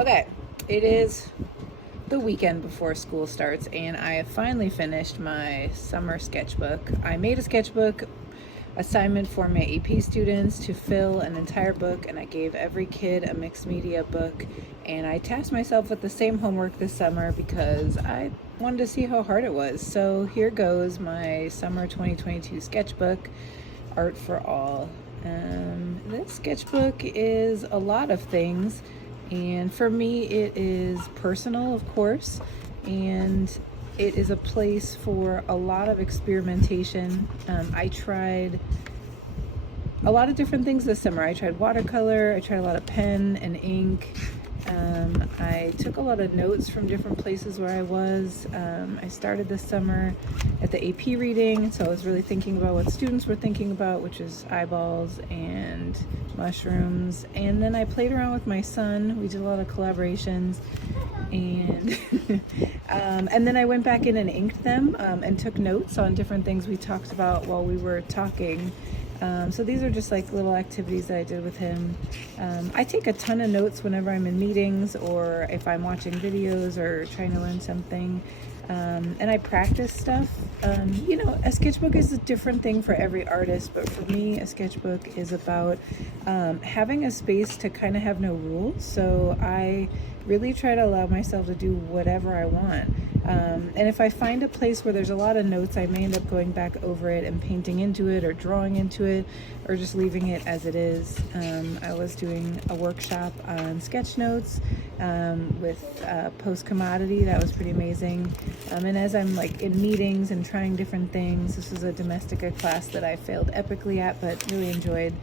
Okay, it is the weekend before school starts, and I have finally finished my summer sketchbook. I made a sketchbook assignment for my AP students to fill an entire book, and I gave every kid a mixed media book, and I tasked myself with the same homework this summer because I wanted to see how hard it was. So here goes my summer 2022 sketchbook, Art for All. This sketchbook is a lot of things, and for me it is personal, of course, and it is a place for a lot of experimentation. I tried a lot of different things this summer. I tried watercolor, I tried a lot of pen and ink. I took a lot of notes from different places where I was. I started this summer at the AP reading, so I was really thinking about what students were thinking about, which is eyeballs and mushrooms. And then I played around with my son. We did a lot of collaborations, and and then I went back in and inked them and took notes on different things we talked about while we were talking. So these are just like little activities that I did with him. I take a ton of notes whenever I'm in meetings or if I'm watching videos or trying to learn something. And I practice stuff. A sketchbook is a different thing for every artist, but for me, a sketchbook is about having a space to kind of have no rules. So I really try to allow myself to do whatever I want. And if I find a place where there's a lot of notes, I may end up going back over it and painting into it or drawing into it or just leaving it as it is. I was doing a workshop on sketch notes with Post Commodity. That was pretty amazing. And as I'm like in meetings and trying different things, this was a Domestica class that I failed epically at, but really enjoyed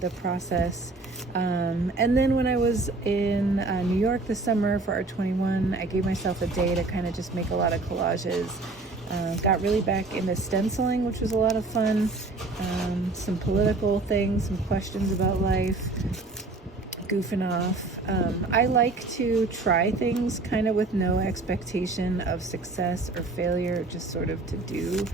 the process. And then when I was in New York this summer for Art21, I gave myself a day to kind of just make a lot of collages. Got really back into stenciling, which was a lot of fun. Some political things, some questions about life, goofing off. I like to try things kind of with no expectation of success or failure, just sort of to do.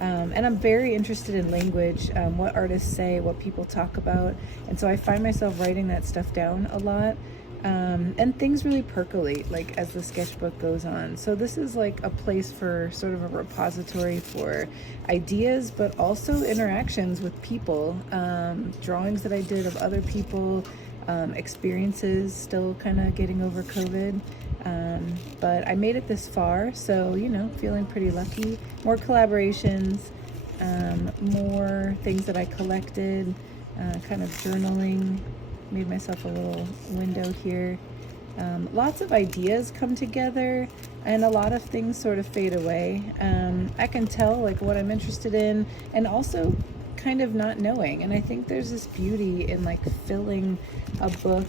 And I'm very interested in language, what artists say, what people talk about. And so I find myself writing that stuff down a lot. And things really percolate like as the sketchbook goes on. So this is like a place for sort of a repository for ideas, but also interactions with people, drawings that I did of other people, experiences, still kind of getting over COVID. But I made it this far, so, feeling pretty lucky. More collaborations, more things that I collected, kind of journaling. Made myself a little window here. Lots of ideas come together and a lot of things sort of fade away. I can tell like what I'm interested in and also kind of not knowing, and I think there's this beauty in like filling a book.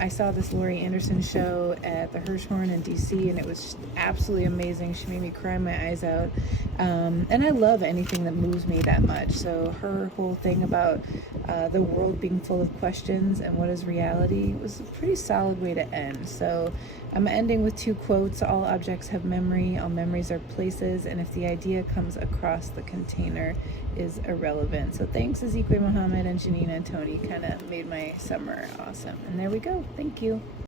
I saw this Laurie Anderson show at the Hirshhorn in DC, and it was just absolutely amazing. She made me cry my eyes out, and I love anything that moves me that much. So her whole thing about the world being full of questions and what is reality was a pretty solid way to end. So I'm ending with two quotes. All objects have memory, all memories are places, and if the idea comes across the container is irrelevant. So thanks Ezekiel Muhammad and Janine and Tony, kind of made my summer awesome. And there we go. Thank you.